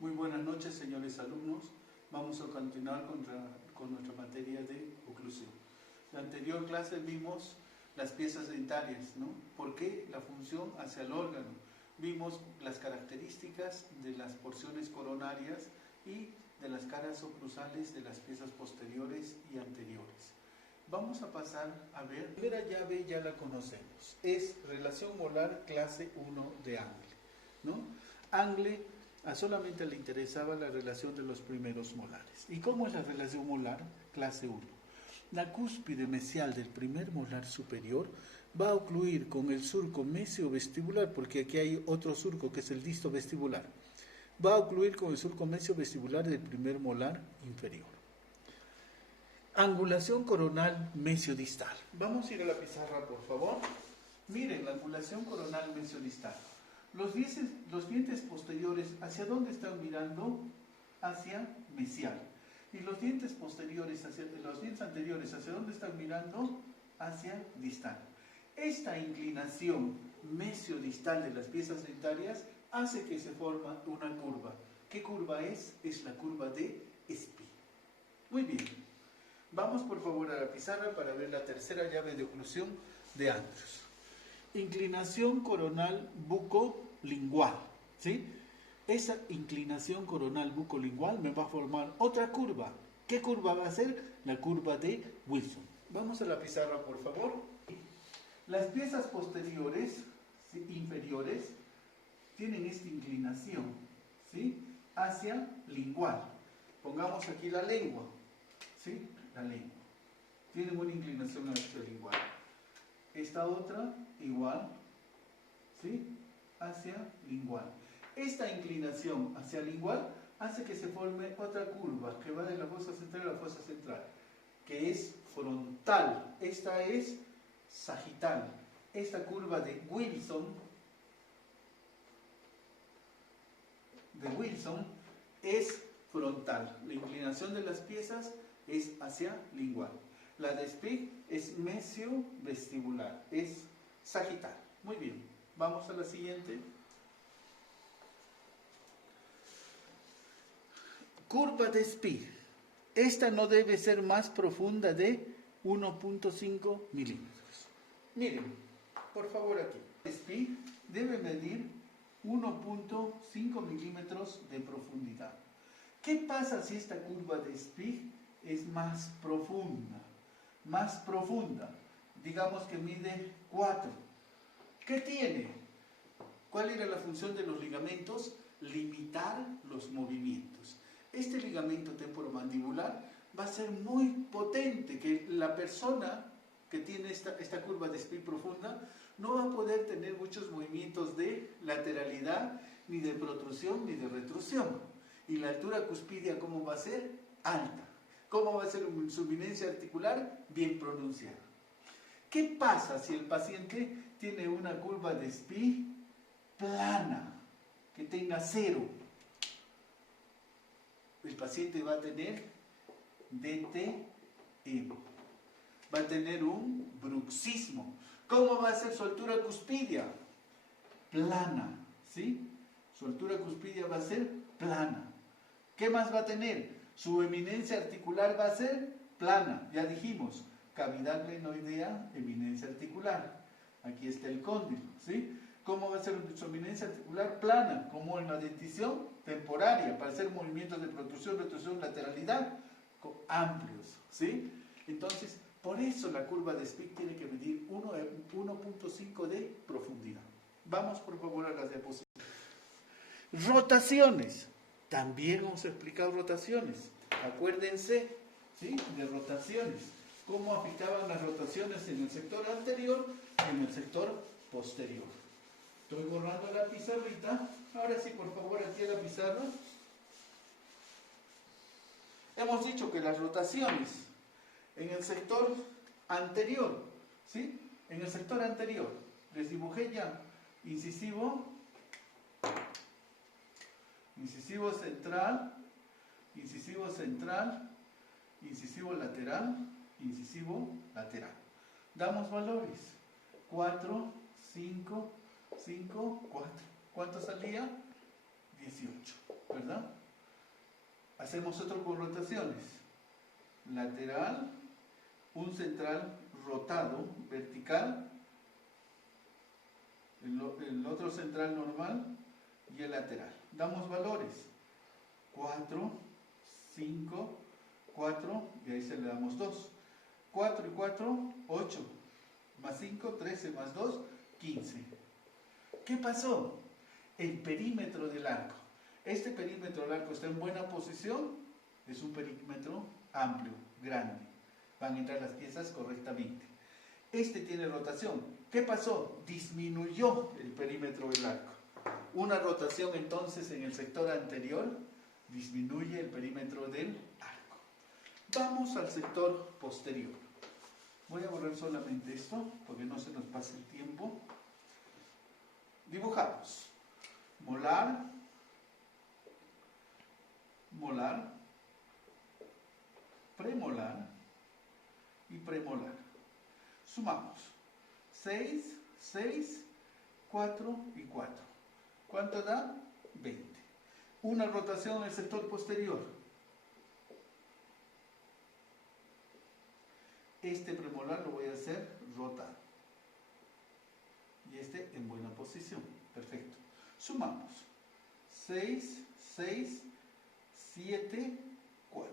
Muy buenas noches, señores alumnos. Vamos a continuar con nuestra materia de oclusión. En la anterior clase vimos las piezas dentarias, ¿no? ¿Por qué? La función hacia el órgano. Vimos las características de las porciones coronarias y de las caras oclusales de las piezas posteriores y anteriores. Vamos a pasar a ver, la primera llave ya la conocemos, es relación molar clase 1 de Angle, ¿no? Angle solamente le interesaba la relación de los primeros molares. ¿Y cómo es la relación molar? Clase 1. La cúspide mesial del primer molar superior va a ocluir con el surco mesio-vestibular, porque aquí hay otro surco que es el disto vestibular. Va a ocluir con el surco mesio-vestibular del primer molar inferior. Angulación coronal mesiodistal. Vamos a ir a la pizarra, por favor. Miren, la angulación coronal mesiodistal. Los dientes posteriores, ¿hacia dónde están mirando? Hacia mesial. Y los dientes posteriores, los dientes anteriores, ¿hacia dónde están mirando? Hacia distal. Esta inclinación mesiodistal de las piezas dentarias hace que se forme una curva. ¿Qué curva es? Es la curva de Spee. Muy bien. Vamos por favor a la pizarra para ver la tercera llave de oclusión de Andrews. Inclinación coronal bucolingual, ¿sí? Esa inclinación coronal bucolingual me va a formar otra curva. ¿Qué curva va a ser? La curva de Wilson. Vamos a la pizarra, por favor. Las piezas posteriores, ¿sí?, inferiores, tienen esta inclinación, ¿sí?, hacia lingual. Pongamos aquí la lengua, ¿sí? La lengua. Tienen una inclinación hacia lingual. Esta otra, igual, ¿sí?, hacia lingual. Esta inclinación hacia lingual hace que se forme otra curva que va de la fosa central a la fosa central, que es frontal. Esta es sagital. Esta curva de Wilson es frontal. La inclinación de las piezas es hacia lingual. La de Spee es mesio-vestibular, es sagital. Muy bien, vamos a la siguiente. Curva de Spee. Esta no debe ser más profunda de 1.5 milímetros. Miren, por favor aquí. Spee debe medir 1.5 milímetros de profundidad. ¿Qué pasa si esta curva de Spee es más profunda? Más profunda, digamos que mide 4. ¿Qué tiene? ¿Cuál era la función de los ligamentos? Limitar los movimientos. Este ligamento temporomandibular va a ser muy potente, que la persona que tiene esta curva de Spee profunda no va a poder tener muchos movimientos de lateralidad, ni de protrusión, ni de retrusión. Y la altura cuspidia, ¿cómo va a ser? Alta. ¿Cómo va a ser su eminencia articular? Bien pronunciada. ¿Qué pasa si el paciente tiene una curva de Spee plana, que tenga 0? El paciente va a tener DTM. Va a tener un bruxismo. ¿Cómo va a ser su altura cuspidia? Plana, ¿sí? Su altura cuspidia va a ser plana. ¿Qué más va a tener? Su eminencia articular va a ser plana. Ya dijimos, cavidad glenoidea, eminencia articular. Aquí está el cóndilo, ¿sí? ¿Cómo va a ser su eminencia articular? Plana, como en la dentición temporaria, para hacer movimientos de protrusión, retrusión, lateralidad amplios, ¿sí? Entonces, por eso la curva de Spee tiene que medir 1.5 de profundidad. Vamos por favor a las diapositivas. Rotaciones. También hemos explicado rotaciones. Acuérdense, ¿sí?, de rotaciones. Cómo aplicaban las rotaciones en el sector anterior y en el sector posterior. Estoy borrando la pizarrita. Ahora sí, por favor, aquí a la pizarra. Hemos dicho que las rotaciones en el sector anterior, ¿sí? En el sector anterior, les dibujé ya incisivo central, incisivo lateral, incisivo lateral. Damos valores. 4, 5, 5, 4. ¿Cuánto salía? 18, ¿verdad? ¿verdad? Hacemos otro con rotaciones. Lateral, un central rotado, vertical, el otro central normal y el lateral. Damos valores. 4, 5, 4, y ahí se le damos 2. 4 y 4, 8. Más 5, 13 más 2, 15. ¿Qué pasó? El perímetro del arco. Este perímetro del arco está en buena posición. Es un perímetro amplio, grande. Van a entrar las piezas correctamente. Este tiene rotación. ¿Qué pasó? Disminuyó el perímetro del arco. Una rotación entonces en el sector anterior disminuye el perímetro del arco. Vamos al sector posterior. Voy a borrar solamente esto porque no se nos pase el tiempo. Dibujamos. Molar, molar, premolar y premolar. Sumamos. 6, 6, 4 y 4. ¿Cuánto da? 20. Una rotación en el sector posterior. Este premolar lo voy a hacer rotar. Y este en buena posición. Perfecto. Sumamos. 6, 6, 7, 4.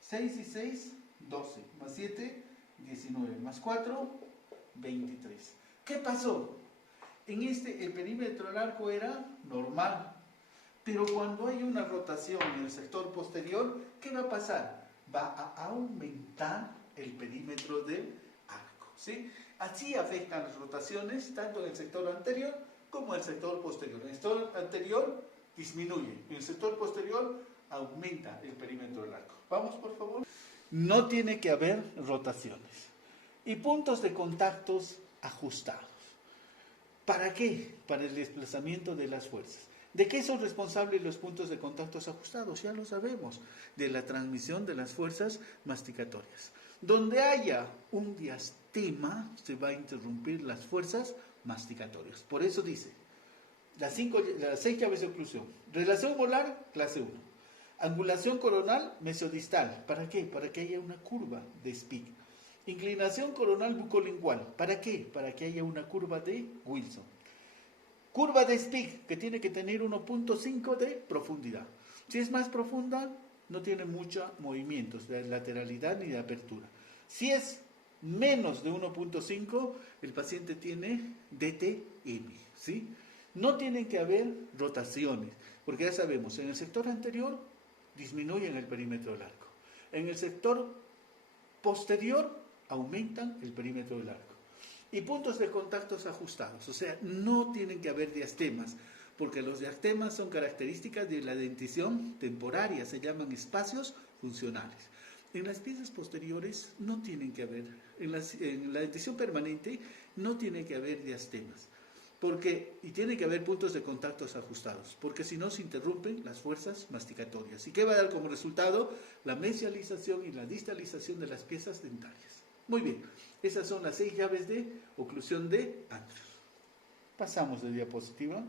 6 y 6, 12. Más 7, 19. Más 4, 23. ¿Qué pasó? En el perímetro del arco era normal. Pero cuando hay una rotación en el sector posterior, ¿qué va a pasar? Va a aumentar el perímetro del arco, ¿sí? Así afectan las rotaciones tanto en el sector anterior como en el sector posterior. En el sector anterior disminuye, en el sector posterior aumenta el perímetro del arco. Vamos, por favor. No tiene que haber rotaciones. Y puntos de contactos ajustados. ¿Para qué? Para el desplazamiento de las fuerzas. ¿De qué son responsables los puntos de contactos ajustados? Ya lo sabemos, de la transmisión de las fuerzas masticatorias. Donde haya un diastema, se va a interrumpir las fuerzas masticatorias. Por eso dice, las 6 llaves de oclusión. Relación molar, clase 1. Angulación coronal, mesodistal. ¿Para qué? Para que haya una curva de Spig. Inclinación coronal bucolingual. ¿Para qué? Para que haya una curva de Wilson. Curva de Spig, que tiene que tener 1.5 de profundidad. Si es más profunda, no tiene muchos movimientos de lateralidad ni de apertura. Si es menos de 1.5, el paciente tiene DTM, ¿sí? No tienen que haber rotaciones, porque ya sabemos, en el sector anterior disminuyen el perímetro del arco. En el sector posterior aumentan el perímetro del arco. Y puntos de contactos ajustados, o sea, no tienen que haber diastemas, porque los diastemas son características de la dentición temporaria, se llaman espacios funcionales. En las piezas posteriores no tienen que haber, en la dentición permanente no tiene que haber diastemas, y tiene que haber puntos de contactos ajustados, porque si no se interrumpen las fuerzas masticatorias. ¿Y qué va a dar como resultado? La mesialización y la distalización de las piezas dentarias. Muy bien, esas son las 6 llaves de oclusión de Andrews. Pasamos de diapositiva.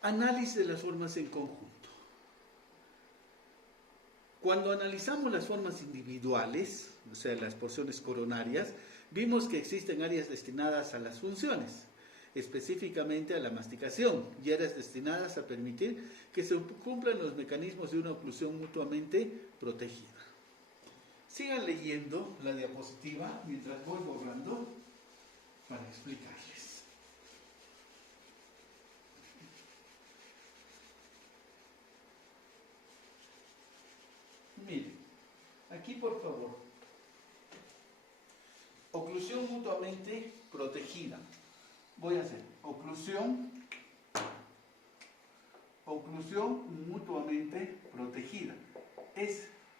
Análisis de las formas en conjunto. Cuando analizamos las formas individuales, o sea, las porciones coronarias, vimos que existen áreas destinadas a las funciones, específicamente a la masticación, y áreas destinadas a permitir que se cumplan los mecanismos de una oclusión mutuamente protegida. Sigan leyendo la diapositiva mientras voy borrando para explicarles. Miren, aquí por favor, oclusión mutuamente protegida. Voy a hacer oclusión mutuamente protegida.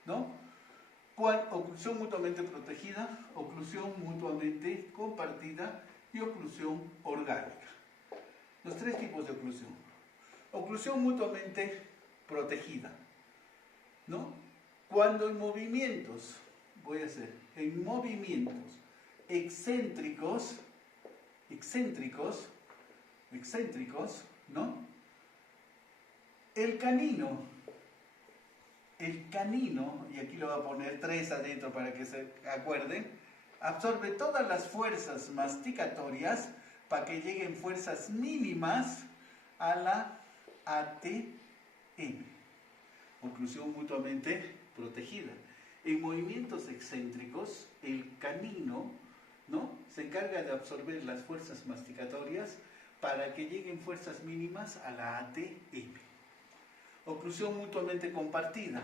¿No? Oclusión mutuamente protegida, oclusión mutuamente compartida y oclusión orgánica. Los 3 tipos de oclusión. Oclusión mutuamente protegida, ¿no? Cuando en movimientos, en movimientos excéntricos, ¿no? El canino, y aquí lo voy a poner 3 adentro para que se acuerden, absorbe todas las fuerzas masticatorias para que lleguen fuerzas mínimas a la ATM, oclusión mutuamente protegida. En movimientos excéntricos, el canino, ¿no?, se encarga de absorber las fuerzas masticatorias para que lleguen fuerzas mínimas a la ATM. Oclusión mutuamente compartida.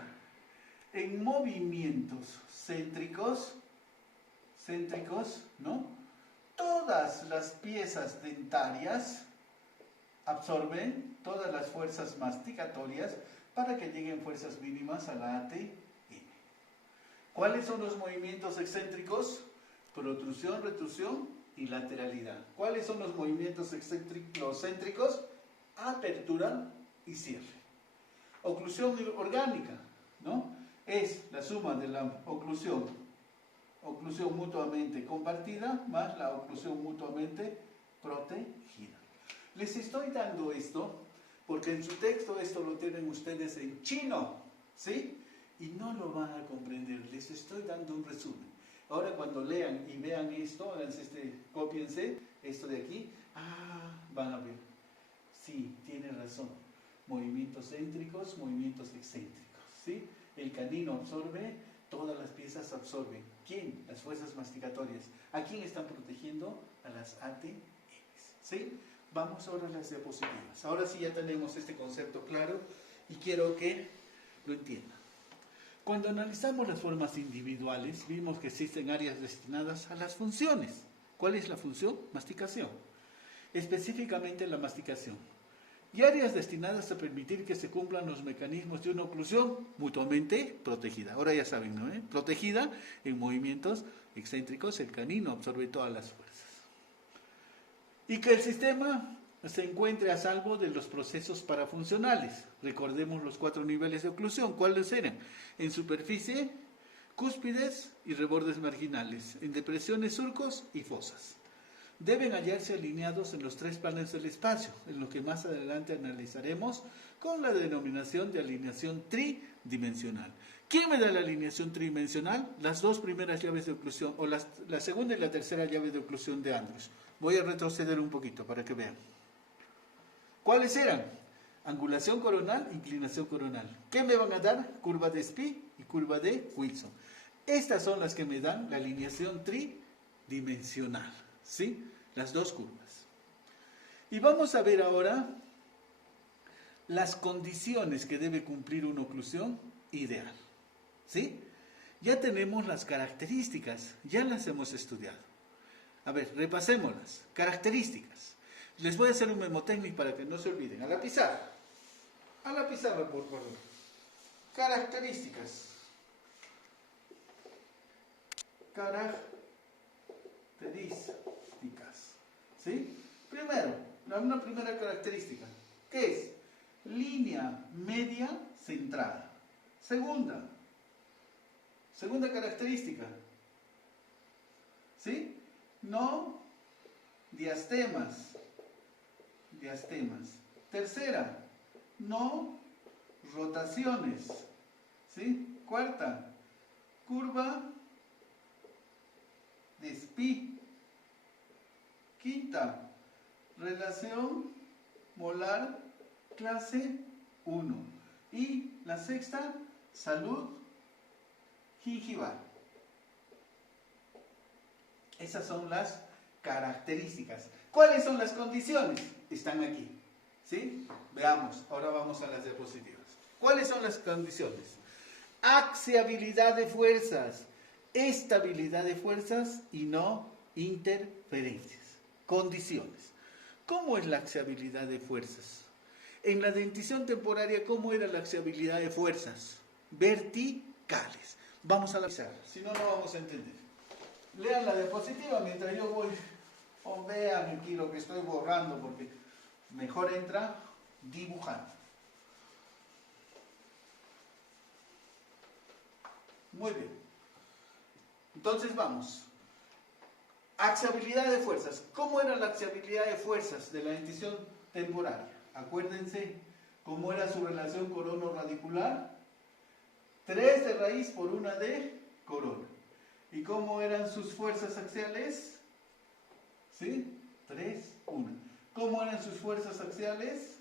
En movimientos céntricos, ¿no?, todas las piezas dentarias absorben todas las fuerzas masticatorias para que lleguen fuerzas mínimas a la ATM. ¿Cuáles son los movimientos excéntricos? Protrusión, retrusión y lateralidad. ¿Cuáles son los movimientos excéntricos? Apertura y cierre. Oclusión orgánica, ¿no?, es la suma de la oclusión mutuamente compartida más la oclusión mutuamente protegida. Les estoy dando esto porque en su texto esto lo tienen ustedes en chino, ¿sí? Y no lo van a comprender. Les estoy dando un resumen. Ahora cuando lean y vean esto, cópiense esto de aquí, van a ver. Sí, tiene razón. Movimientos céntricos, movimientos excéntricos, ¿sí? El canino absorbe, todas las piezas absorben. ¿Quién? Las fuerzas masticatorias. ¿A quién están protegiendo? A las ATMs, ¿sí? Vamos ahora a las diapositivas. Ahora sí ya tenemos este concepto claro y quiero que lo entiendan. Cuando analizamos las formas individuales, vimos que existen áreas destinadas a las funciones. ¿Cuál es la función? Masticación. Específicamente la masticación. Y áreas destinadas a permitir que se cumplan los mecanismos de una oclusión mutuamente protegida. Ahora ya saben, ¿no? Protegida en movimientos excéntricos, el canino absorbe todas las fuerzas. Y que el sistema se encuentre a salvo de los procesos parafuncionales. Recordemos los 4 niveles de oclusión. ¿Cuáles eran? En superficie, cúspides y rebordes marginales. En depresiones, surcos y fosas. Deben hallarse alineados en los 3 planos del espacio, en lo que más adelante analizaremos con la denominación de alineación tridimensional. ¿Quién me da la alineación tridimensional? Las 2 primeras llaves de oclusión, o la segunda y la tercera llave de oclusión de Andrews. Voy a retroceder un poquito para que vean. ¿Cuáles eran? Angulación coronal, inclinación coronal. ¿Qué me van a dar? Curva de Spee y curva de Wilson. Estas son las que me dan la alineación tridimensional, ¿sí? Las 2 curvas. Y vamos a ver ahora las condiciones que debe cumplir una oclusión ideal, ¿sí? Ya tenemos las características, ya las hemos estudiado. A ver, repasémoslas. Características. Les voy a hacer un memotécnico para que no se olviden. A la pizarra. A la pizarra, por favor. Características. Características. ¿Sí? Primero, una primera característica. ¿Qué es? Línea media centrada. Segunda característica. ¿Sí? No diastemas. Tercera, no rotaciones. ¿Sí? Cuarta, curva de Spee. Quinta, relación molar clase 1. Y la sexta, salud gingival. Esas son las características. ¿Cuáles son las condiciones? Están aquí, ¿sí? Veamos, ahora vamos a las diapositivas. ¿Cuáles son las condiciones? Axiabilidad de fuerzas, estabilidad de fuerzas y no interferencias. Condiciones. ¿Cómo es la axiabilidad de fuerzas? En la dentición temporaria, ¿cómo era la axiabilidad de fuerzas? Verticales. Vamos a la pizarra, si no, no vamos a entender. Lean la diapositiva mientras yo voy, o vean aquí lo que estoy borrando, porque mejor entra dibujando. Muy bien. Entonces vamos. Axiabilidad de fuerzas. ¿Cómo era la axiabilidad de fuerzas de la dentición temporaria? Acuérdense, ¿Cómo era su relación corono-radicular? 3 de raíz por 1 de corona. ¿Y cómo eran sus fuerzas axiales? ¿Sí? 3, 1. ¿Cómo eran sus fuerzas axiales?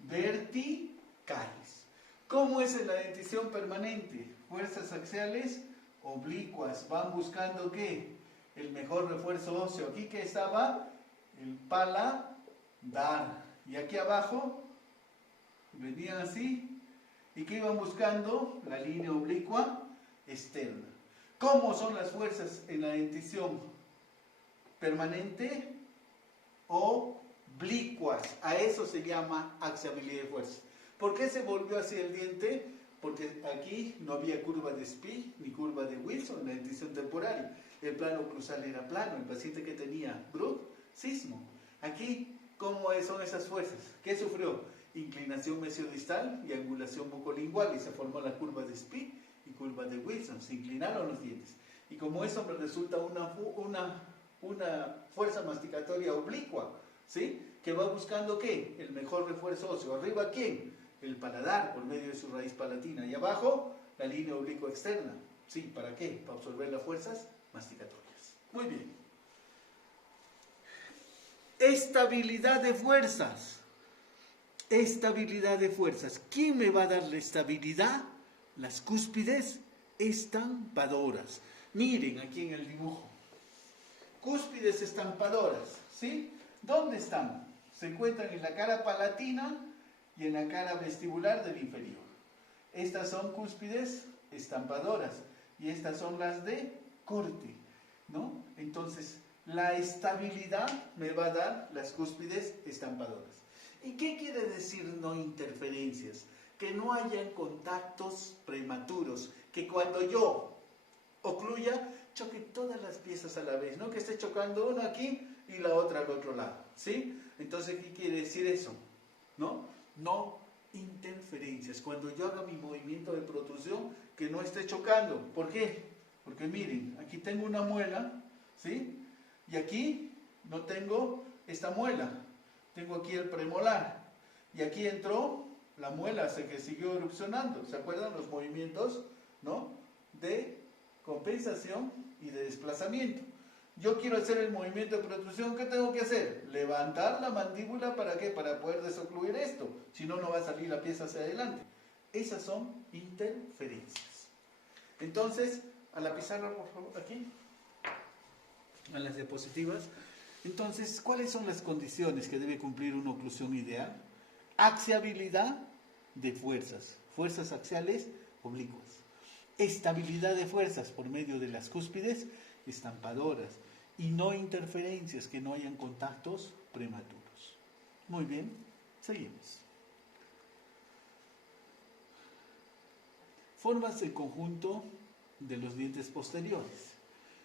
Verticales. ¿Cómo es en la dentición permanente? Fuerzas axiales oblicuas. Van buscando ¿qué? El mejor refuerzo óseo. Aquí que estaba el paladar. Y aquí abajo venían así. ¿Y qué iban buscando? La línea oblicua externa. ¿Cómo son las fuerzas en la dentición permanente? Oblicuas. A eso se llama axiabilidad de fuerza. ¿Por qué se volvió hacia el diente? Porque aquí no había curva de Spee ni curva de Wilson en la dentición temporaria. El plano oclusal era plano. El paciente que tenía bruxismo. Aquí, ¿cómo son esas fuerzas? ¿Qué sufrió? Inclinación mesiodistal y angulación bucolingual, y se formó la curva de Spee y curva de Wilson. Se inclinaron los dientes. Y como eso me resulta una fuerza masticatoria oblicua, ¿sí? Que va buscando ¿qué? El mejor refuerzo óseo. Arriba, ¿quién? El paladar, por medio de su raíz palatina. Y abajo, la línea oblicua externa. ¿Sí? ¿Para qué? Para absorber las fuerzas masticatorias. Muy bien. Estabilidad de fuerzas. Estabilidad de fuerzas. ¿Quién me va a dar la estabilidad? Las cúspides estampadoras. Miren aquí en el dibujo. Cúspides estampadoras, ¿sí? ¿Dónde están? Se encuentran en la cara palatina y en la cara vestibular del inferior. Estas son cúspides estampadoras y estas son las de corte, ¿no? Entonces, la estabilidad me va a dar las cúspides estampadoras. ¿Y qué quiere decir no interferencias? Que no hayan contactos prematuros, que cuando yo ocluya, choque todas las piezas a la vez, no que esté chocando una aquí y la otra al otro lado, ¿sí? Entonces, ¿qué quiere decir eso? ¿No? No interferencias. Cuando yo haga mi movimiento de protrusión, que no esté chocando. ¿Por qué? Porque miren, aquí tengo una muela, ¿sí? Y aquí no tengo esta muela. Tengo aquí el premolar. Y aquí entró la muela, que siguió erupcionando. ¿Se acuerdan los movimientos, ¿no? De compensación y de desplazamiento. Yo quiero hacer el movimiento de protrusión, ¿qué tengo que hacer? Levantar la mandíbula, ¿para qué? Para poder desocluir esto, si no, no va a salir la pieza hacia adelante. Esas son interferencias. Entonces, a la pizarra, por favor, aquí, a las diapositivas. Entonces, ¿cuáles son las condiciones que debe cumplir una oclusión ideal? Axiabilidad de fuerzas, fuerzas axiales oblicuas. Estabilidad de fuerzas por medio de las cúspides estampadoras y no interferencias, que no hayan contactos prematuros. Muy bien, seguimos. Formas del conjunto de los dientes posteriores.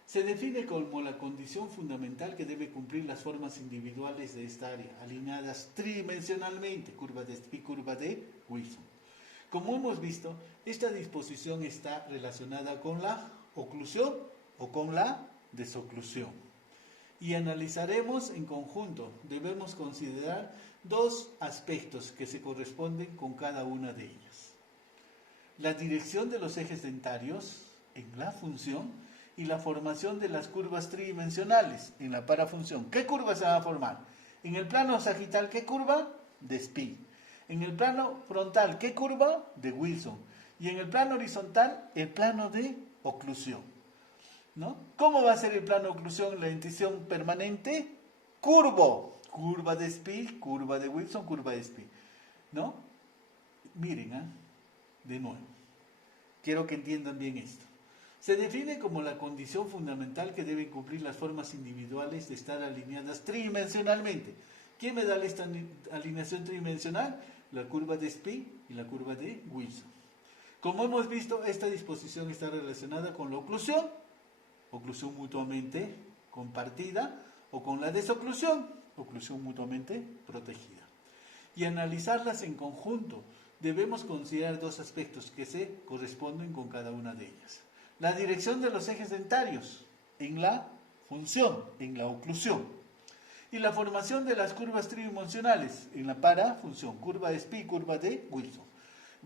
Se define como la condición fundamental que debe cumplir las formas individuales de esta área, alineadas tridimensionalmente, curva de Spee, curva de Wilson. Como hemos visto, esta disposición está relacionada con la oclusión o con la desoclusión. Y analizaremos en conjunto. Debemos considerar dos aspectos que se corresponden con cada una de ellas. La dirección de los ejes dentarios en la función y la formación de las curvas tridimensionales en la parafunción. ¿Qué curvas se van a formar? En el plano sagital, ¿qué curva? De Spee. En el plano frontal, ¿qué curva? De Wilson. Y en el plano horizontal, el plano de oclusión, ¿no? ¿Cómo va a ser el plano de oclusión en la dentición permanente? Curvo. Curva de Spee, curva de Wilson, curva de Spee, ¿no? Miren, de nuevo. Quiero que entiendan bien esto. Se define como la condición fundamental que deben cumplir las formas individuales de estar alineadas tridimensionalmente. ¿Quién me da esta alineación tridimensional? La curva de Spee y la curva de Wilson. Como hemos visto, esta disposición está relacionada con la oclusión mutuamente compartida, o con la desoclusión, oclusión mutuamente protegida. Y analizarlas en conjunto, debemos considerar dos aspectos que se corresponden con cada una de ellas. La dirección de los ejes dentarios en la función, en la oclusión. Y la formación de las curvas tridimensionales en la parafunción, curva de Spee y curva de Wilson.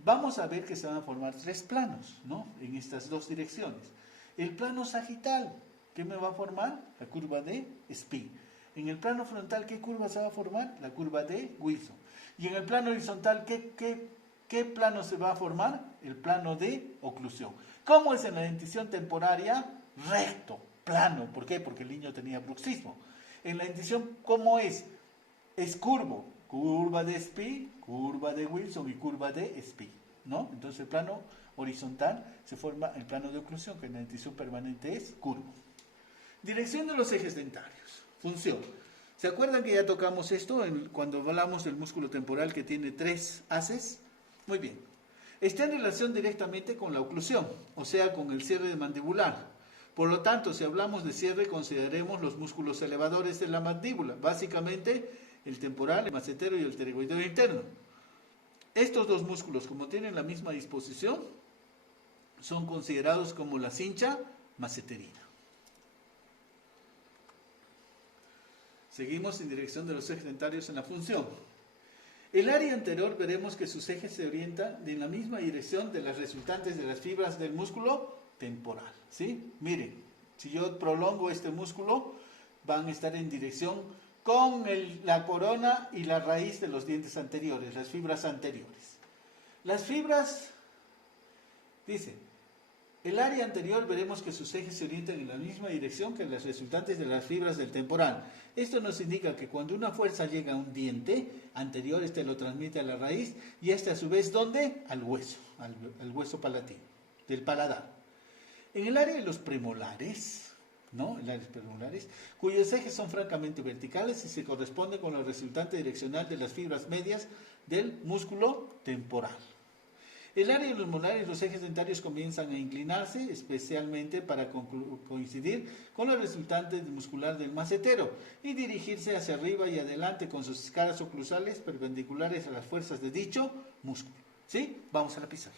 Vamos a ver que se van a formar tres planos, ¿no? En estas dos direcciones. El plano sagital, ¿qué me va a formar? La curva de Spee. En el plano frontal, ¿qué curva se va a formar? La curva de Wilson. Y en el plano horizontal, ¿qué plano se va a formar? El plano de oclusión. ¿Cómo es en la dentición temporaria? Recto, plano. ¿Por qué? Porque el niño tenía bruxismo. En la dentición, ¿cómo es? Es curvo. Curva de Spee, curva de Wilson y curva de Spee, ¿no? Entonces el plano horizontal se forma el plano de oclusión, que en la dentición permanente es curvo. Dirección de los ejes dentarios. Función. ¿Se acuerdan que ya tocamos esto cuando hablamos del músculo temporal que tiene 3 haces? Muy bien. Está en relación directamente con la oclusión, o sea, con el cierre mandibular. Por lo tanto, si hablamos de cierre, consideremos los músculos elevadores de la mandíbula. Básicamente, el temporal, el macetero y el pterygoideo interno. Estos dos músculos, como tienen la misma disposición, son considerados como la cincha maceterina. Seguimos en dirección de los ejes dentarios en la función. El área anterior veremos que sus ejes se orientan en la misma dirección de las resultantes de las fibras del músculo temporal, ¿sí? Miren, si yo prolongo este músculo, van a estar en dirección con la corona y la raíz de los dientes anteriores, las fibras anteriores. Las fibras, dice, el área anterior veremos que sus ejes se orientan en la misma dirección que las resultantes de las fibras del temporal. Esto nos indica que cuando una fuerza llega a un diente anterior, este lo transmite a la raíz y este a su vez, ¿dónde? Al hueso, al hueso palatino, del paladar. En el área de los premolares, ¿no? En áreas premolares, cuyos ejes son francamente verticales y se corresponde con la resultante direccional de las fibras medias del músculo temporal. El área de los molares, los ejes dentarios comienzan a inclinarse, especialmente para coincidir con la resultante muscular del macetero y dirigirse hacia arriba y adelante con sus escalas oclusales perpendiculares a las fuerzas de dicho músculo. ¿Sí? Vamos a la pizarra.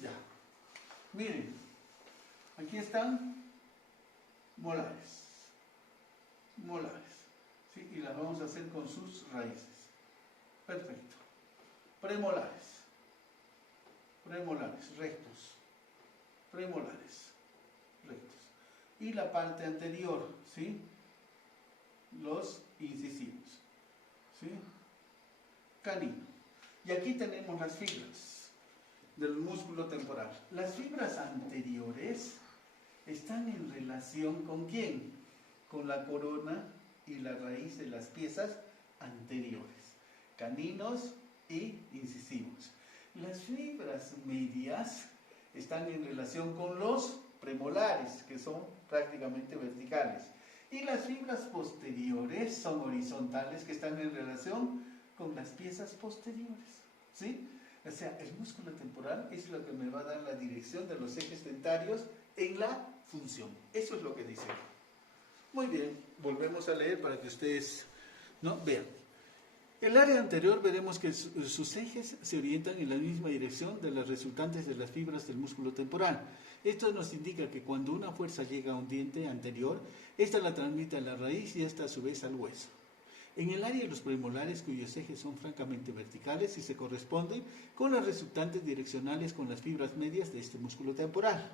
Ya. Miren, aquí están molares, ¿sí? Y las vamos a hacer con sus raíces. Perfecto. Premolares, rectos, y la parte anterior, ¿sí? Los incisivos, ¿sí? Canino. Y aquí tenemos las fibras del músculo temporal. Las fibras anteriores están en relación ¿con quién? Con la corona y la raíz de las piezas anteriores, caninos y incisivos. Las fibras medias están en relación con los premolares, que son prácticamente verticales. Y las fibras posteriores son horizontales, que están en relación con las piezas posteriores, ¿sí? O sea, el músculo temporal es lo que me va a dar la dirección de los ejes dentarios en la función. Eso es lo que dice. Muy bien, volvemos a leer para que ustedes vean. El área anterior veremos que sus ejes se orientan en la misma dirección de las resultantes de las fibras del músculo temporal. Esto nos indica que cuando una fuerza llega a un diente anterior, esta la transmite a la raíz y esta a su vez al hueso. En el área de los premolares, cuyos ejes son francamente verticales y se corresponden con las resultantes direccionales con las fibras medias de este músculo temporal.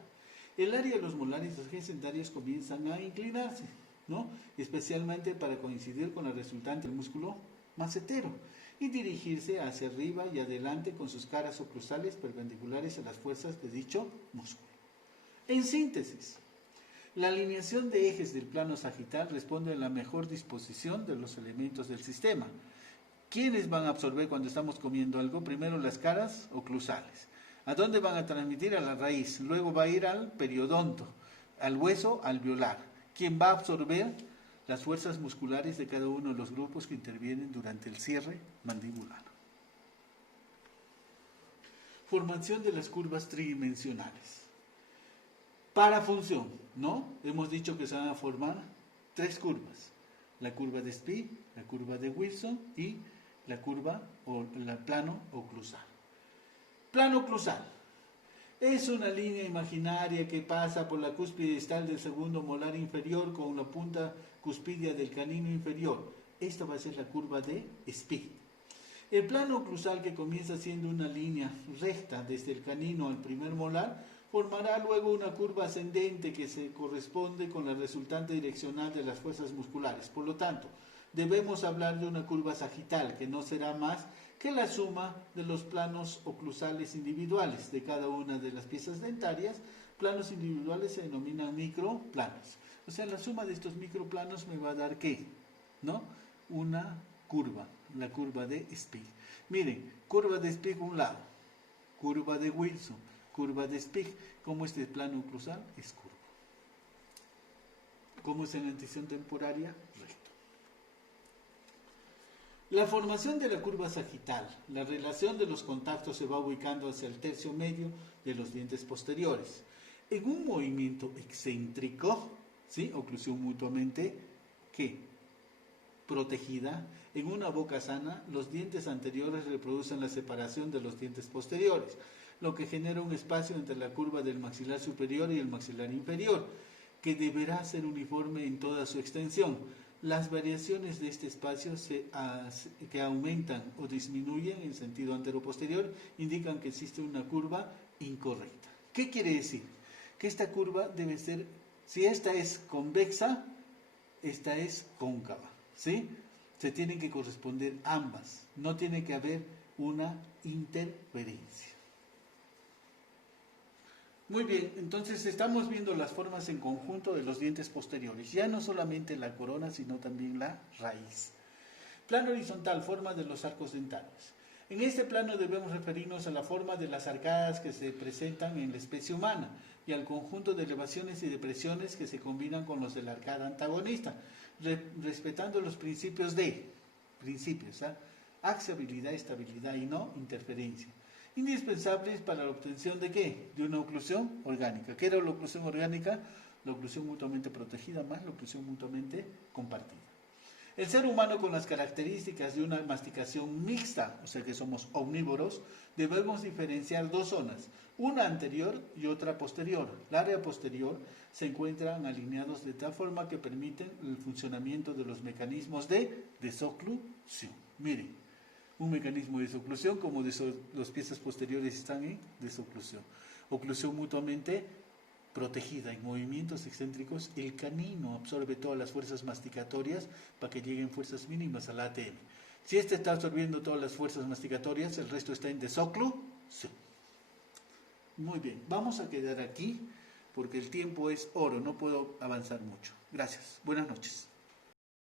El área de los molares, los ejes dentarios comienzan a inclinarse, ¿no? Especialmente para coincidir con la resultante del músculo macetero y dirigirse hacia arriba y adelante con sus caras oclusales perpendiculares a las fuerzas de dicho músculo. En síntesis, la alineación de ejes del plano sagital responde a la mejor disposición de los elementos del sistema. ¿Quiénes van a absorber cuando estamos comiendo algo? Primero las caras oclusales. ¿A dónde van a transmitir? A la raíz. Luego va a ir al periodonto, al hueso alveolar. ¿Quién va a absorber? Las fuerzas musculares de cada uno de los grupos que intervienen durante el cierre mandibular. Formación de las curvas tridimensionales. Para función, ¿no? Hemos dicho que se van a formar 3 curvas. La curva de Spee, la curva de Wilson y la curva o el plano oclusal. Plano oclusal es una línea imaginaria que pasa por la cúspide distal del segundo molar inferior con la punta cuspidia del canino inferior. Esta va a ser la curva de Spigg. El plano oclusal, que comienza siendo una línea recta desde el canino al primer molar, formará luego una curva ascendente que se corresponde con la resultante direccional de las fuerzas musculares. Por lo tanto, debemos hablar de una curva sagital, que no será más que la suma de los planos oclusales individuales de cada una de las piezas dentarias. Planos individuales se denominan microplanos. O sea, la suma de estos microplanos me va a dar ¿qué? ¿No? Una curva, la curva de Spigg. Miren, curva de Spigg un lado, curva de Wilson, curva de Spigg. ¿Cómo este plano oclusal? Es curvo. ¿Cómo es en la extensión temporaria? Recto. La formación de la curva sagital, la relación de los contactos se va ubicando hacia el tercio medio de los dientes posteriores. En un movimiento excéntrico, ¿sí? Oclusión mutuamente, ¿qué? Protegida. En una boca sana, los dientes anteriores reproducen la separación de los dientes posteriores, lo que genera un espacio entre la curva del maxilar superior y el maxilar inferior, que deberá ser uniforme en toda su extensión. Las variaciones de este espacio que aumentan o disminuyen en sentido antero-posterior indican que existe una curva incorrecta. ¿Qué quiere decir? Que esta curva debe ser, si esta es convexa, esta es cóncava, ¿sí? Se tienen que corresponder ambas, no tiene que haber una interferencia. Muy bien, entonces estamos viendo las formas en conjunto de los dientes posteriores, ya no solamente la corona, sino también la raíz. Plano horizontal, forma de los arcos dentarios. En este plano debemos referirnos a la forma de las arcadas que se presentan en la especie humana y al conjunto de elevaciones y depresiones que se combinan con los de la arcada antagonista, respetando los principios, axiabilidad, estabilidad y no interferencia, indispensables para la obtención de ¿qué? De una oclusión orgánica. ¿Qué era la oclusión orgánica? La oclusión mutuamente protegida más la oclusión mutuamente compartida. El ser humano, con las características de una masticación mixta, o sea que somos omnívoros, debemos diferenciar dos zonas, una anterior y otra posterior. La área posterior se encuentran alineados de tal forma que permiten el funcionamiento de los mecanismos de desoclusión. Miren, un mecanismo de desoclusión, como las piezas posteriores están en desoclusión. Oclusión mutuamente protegida. En movimientos excéntricos, el canino absorbe todas las fuerzas masticatorias para que lleguen fuerzas mínimas al ATM. Si este está absorbiendo todas las fuerzas masticatorias, el resto está en desoclusión. Muy bien, vamos a quedar aquí porque el tiempo es oro, no puedo avanzar mucho. Gracias, buenas noches.